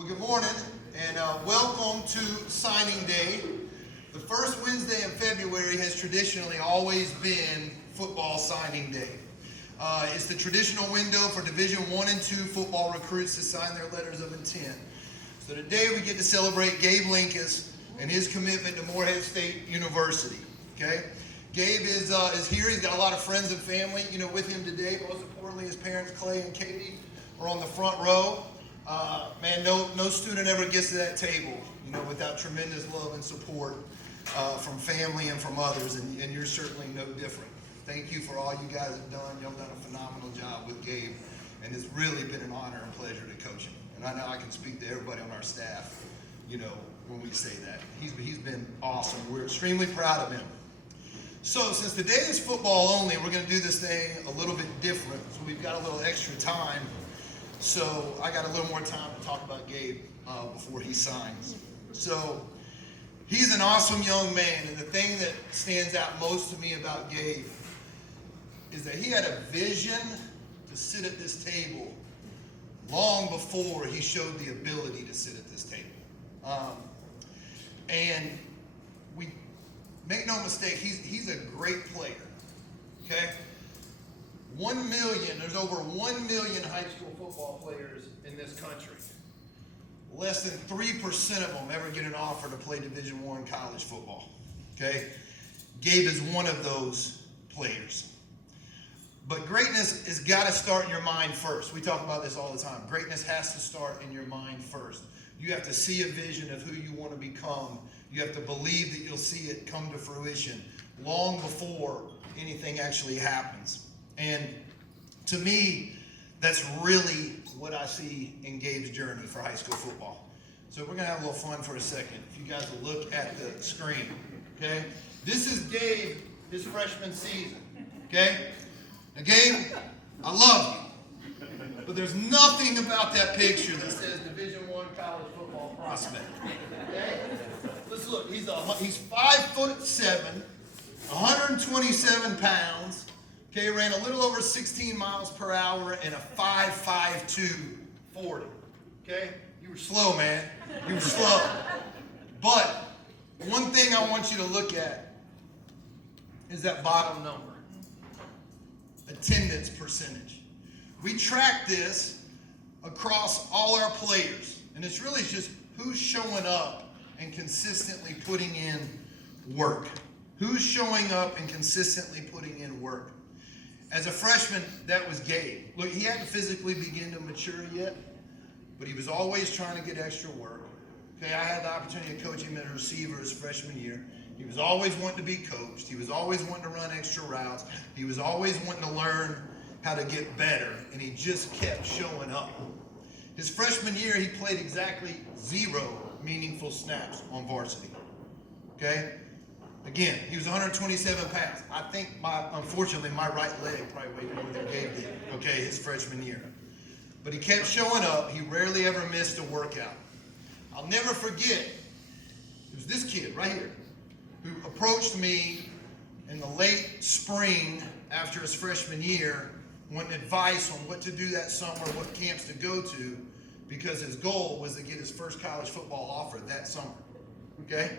Well, good morning and welcome to signing day. The first Wednesday in February has traditionally always been football signing day. It's the traditional window for Division I and II football recruits to sign their letters of intent. So today we get to celebrate Gabe Linkous and his commitment to Morehead State University. Okay, Gabe is here. He's got a lot of friends and family, with him today. Most importantly, his parents, Clay and Katie, are on the front row. Man, no student ever gets to that table, without tremendous love and support from family and from others, and you're certainly no different. Thank you for all you guys have done. Y'all done a phenomenal job with Gabe, and it's really been an honor and pleasure to coach him. And I know I can speak to everybody on our staff, when we say that. He's been awesome. We're extremely proud of him. So since today is football only, we're going to do this thing a little bit different. So we've got a little extra time. So I got a little more time to talk about Gabe before he signs. So he's an awesome young man, and the thing that stands out most to me about Gabe is that he had a vision to sit at this table long before he showed the ability to sit at this table. And we make no mistake, he's a great player. Okay? 1 million, there's over 1 million high school football players in this country. Less than 3% of them ever get an offer to play Division I college football. Okay? Gabe is one of those players. But greatness has got to start in your mind first. We talk about this all the time. Greatness has to start in your mind first. You have to see a vision of who you want to become. You have to believe that you'll see it come to fruition long before anything actually happens. And to me, that's really what I see in Gabe's journey for high school football. So we're going to have a little fun for a second. If you guys will look at the screen, okay? This is Gabe, his freshman season, okay? Now, Gabe, I love you, but there's nothing about that picture that says Division I college football prospect, okay? Let's look. He's 5'7", 127 pounds. Okay, ran a little over 16 miles per hour in a 5.52 40. Okay, you were slow, man. You were slow. But one thing I want you to look at is that bottom number, attendance percentage. We track this across all our players, and it's really just who's showing up and consistently putting in work. Who's showing up and consistently putting in work? As a freshman, that was Gabe. Look, he hadn't physically begun to mature yet, but he was always trying to get extra work. Okay, I had the opportunity to coach him as a receiver his freshman year. He was always wanting to be coached. He was always wanting to run extra routes. He was always wanting to learn how to get better, and he just kept showing up. His freshman year, he played exactly 0 meaningful snaps on varsity. Okay? Again, he was 127 pounds. I think, unfortunately, my right leg probably weighed more than Gabe did, okay, his freshman year. But he kept showing up. He rarely ever missed a workout. I'll never forget, it was this kid right here who approached me in the late spring after his freshman year, wanting advice on what to do that summer, what camps to go to, because his goal was to get his first college football offer that summer, okay?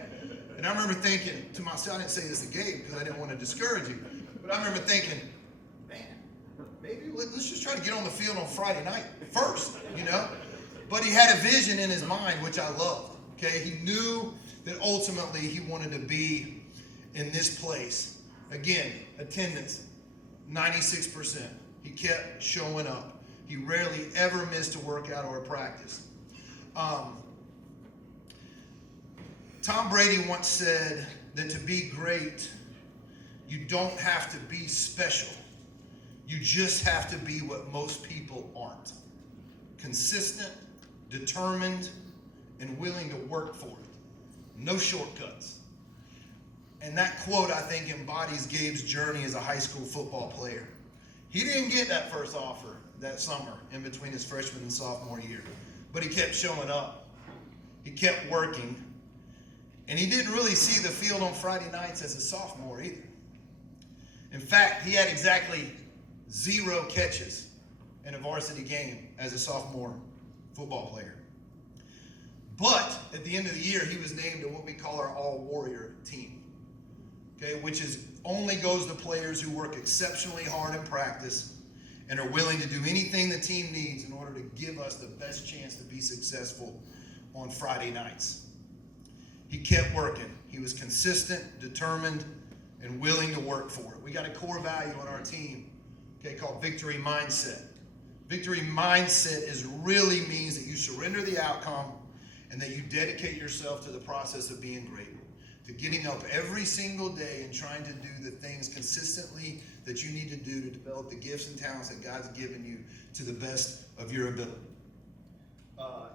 And I remember thinking to myself, I didn't say this to Gabe because I didn't want to discourage him, but I remember thinking, man, maybe let's just try to get on the field on Friday night first, But he had a vision in his mind, which I loved, okay? He knew that ultimately he wanted to be in this place. Again, attendance, 96%. He kept showing up. He rarely ever missed a workout or a practice. Tom Brady once said that to be great, you don't have to be special. You just have to be what most people aren't. Consistent, determined, and willing to work for it. No shortcuts. And that quote, I think, embodies Gabe's journey as a high school football player. He didn't get that first offer that summer in between his freshman and sophomore year, but he kept showing up. He kept working. And he didn't really see the field on Friday nights as a sophomore either. In fact, he had exactly 0 catches in a varsity game as a sophomore football player. But at the end of the year, he was named to what we call our all-warrior team, okay, which only goes to players who work exceptionally hard in practice and are willing to do anything the team needs in order to give us the best chance to be successful on Friday nights. He kept working. He was consistent, determined, and willing to work for it. We got a core value on our team, okay, called victory mindset. Victory mindset really means that you surrender the outcome and that you dedicate yourself to the process of being great, to getting up every single day and trying to do the things consistently that you need to do to develop the gifts and talents that God's given you to the best of your ability.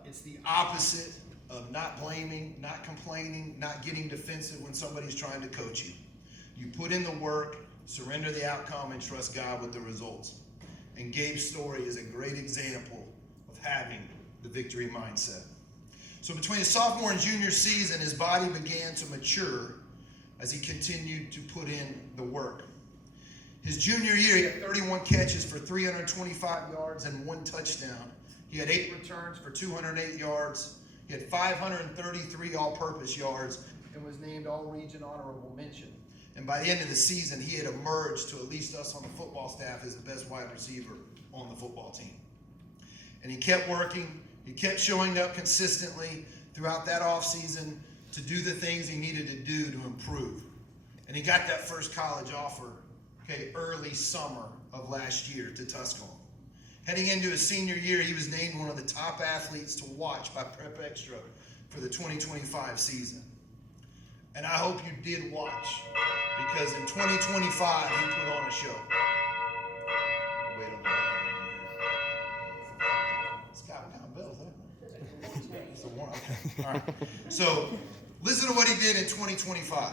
It's the opposite of not blaming, not complaining, not getting defensive when somebody's trying to coach you. You put in the work, surrender the outcome, and trust God with the results. And Gabe's story is a great example of having the victory mindset. So between his sophomore and junior season, his body began to mature as he continued to put in the work. His junior year, he had 31 catches for 325 yards and 1 touchdown. He had 8 returns for 208 yards. He had 533 all-purpose yards and was named All-Region Honorable Mention. And by the end of the season, he had emerged to at least us on the football staff as the best wide receiver on the football team. And he kept working. He kept showing up consistently throughout that offseason to do the things he needed to do to improve. And he got that first college offer, okay, early summer of last year to Tuscaloosa. Heading into his senior year, he was named one of the top athletes to watch by Prep Extra for the 2025 season. And I hope you did watch, because in 2025, he put on a show. Wait on the bell here. Scott, what kind of bell is that? It's a warrant. Okay. All right. So listen to what he did in 2025.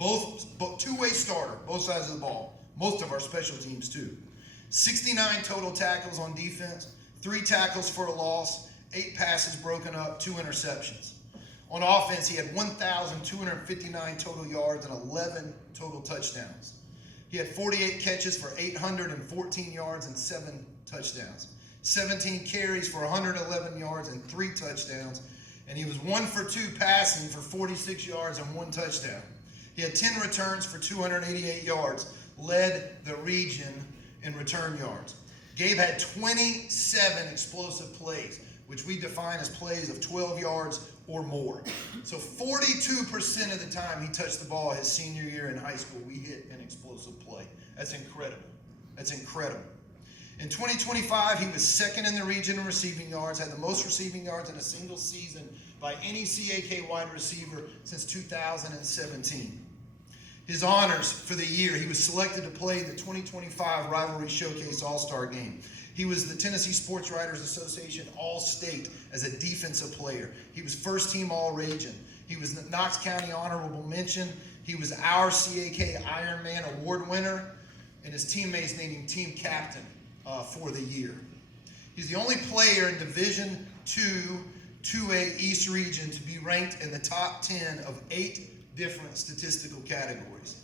Both two-way starter, both sides of the ball. Most of our special teams too. 69 total tackles on defense, 3 tackles for a loss, 8 passes broken up, 2 interceptions. On offense, he had 1,259 total yards and 11 total touchdowns. He had 48 catches for 814 yards and 7 touchdowns. 17 carries for 111 yards and 3 touchdowns. And he was 1 for 2 passing for 46 yards and 1 touchdown. He had 10 returns for 288 yards, led the region in return yards. Gabe had 27 explosive plays, which we define as plays of 12 yards or more. So 42% of the time he touched the ball his senior year in high school, we hit an explosive play. That's incredible. That's incredible. In 2025, he was second in the region in receiving yards, had the most receiving yards in a single season by any CAK wide receiver since 2017. His honors for the year, he was selected to play the 2025 Rivalry Showcase All-Star Game. He was the Tennessee Sports Writers Association All-State as a defensive player. He was first team All-Region. He was the Knox County Honorable Mention. He was our CAK Ironman Award winner, and his teammates named him team captain for the year. He's the only player in Division II 2A East Region to be ranked in the top 10 of 8 different statistical categories.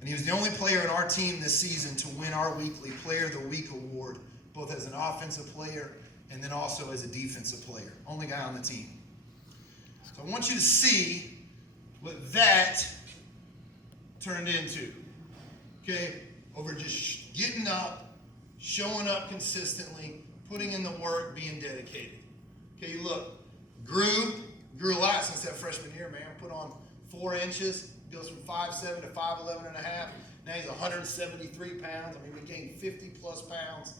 And he was the only player in our team this season to win our weekly Player of the Week award, both as an offensive player and then also as a defensive player. Only guy on the team. So I want you to see what that turned into. Okay? Over just getting up, showing up consistently, putting in the work, being dedicated. Okay, look, grew a lot since that freshman year, man. Put on 4 inches, goes from 5'7" to 5'11 and a half. Now he's 173 pounds. I mean, we gained 50 plus pounds,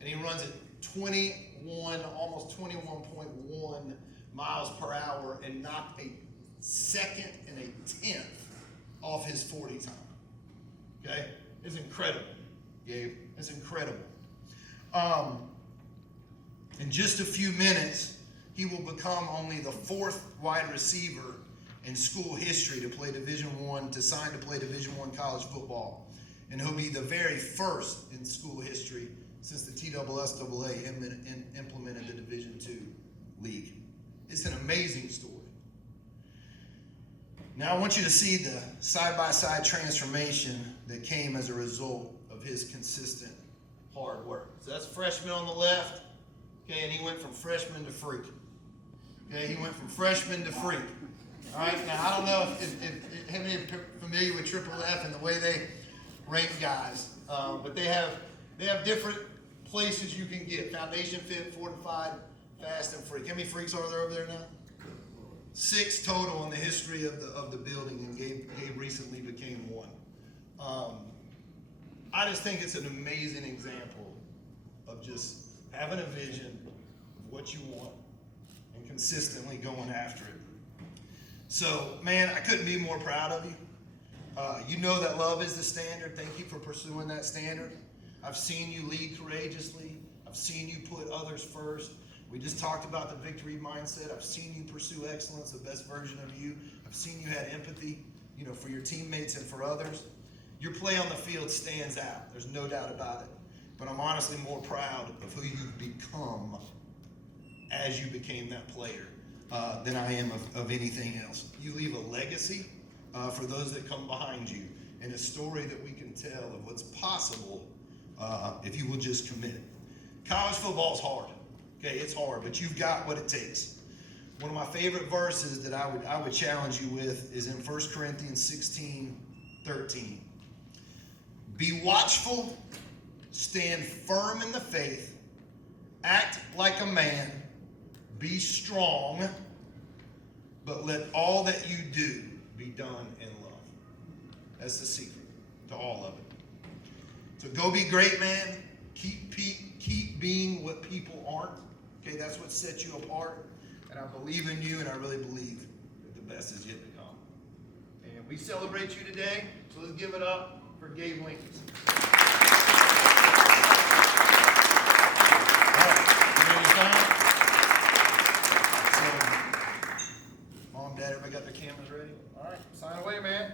and he runs at 21, almost 21.1 miles per hour, and knocked a second and a 10th off his 40 time. Okay, it's incredible, Gabe. It's incredible. In just a few minutes, he will become only the 4th wide receiver in school history to play Division I, to sign to play Division I college football. And he'll be the very first in school history since the TSSAA implemented the Division II league. It's an amazing story. Now I want you to see the side-by-side transformation that came as a result of his consistent hard work. So that's freshman on the left, okay, and he went from freshman to freak. Okay, he went from freshman to freak. All right, now I don't know if how many are familiar with Triple F and the way they rank guys, but they have different places you can get: foundation fit, fortified, fast, and freak. How many freaks are there over there now? 6 total in the history of the building, and Gabe recently became one. I just think it's an amazing example of just having a vision of what you want and consistently going after it. So, man, I couldn't be more proud of you. You know that love is the standard. Thank you for pursuing that standard. I've seen you lead courageously. I've seen you put others first. We just talked about the victory mindset. I've seen you pursue excellence, the best version of you. I've seen you had empathy, for your teammates and for others. Your play on the field stands out. There's no doubt about it. But I'm honestly more proud of who you've become as you became that player than I am of anything else. You leave a legacy for those that come behind you, and a story that we can tell of what's possible if you will just commit it. College football is hard. Okay, it's hard, but you've got what it takes. One of my favorite verses that I would challenge you with is in 1 Corinthians 16:13. Be watchful, stand firm in the faith, act like a man, be strong, but let all that you do be done in love. That's the secret to all of it. So go be great, man. Keep being what people aren't. Okay, that's what sets you apart. And I believe in you, and I really believe that the best is yet to come. And we celebrate you today, so let's give it up for Gabe Linkous. All right, you ready to sign? So, Mom, Dad, everybody got their cameras ready? All right, sign away, man.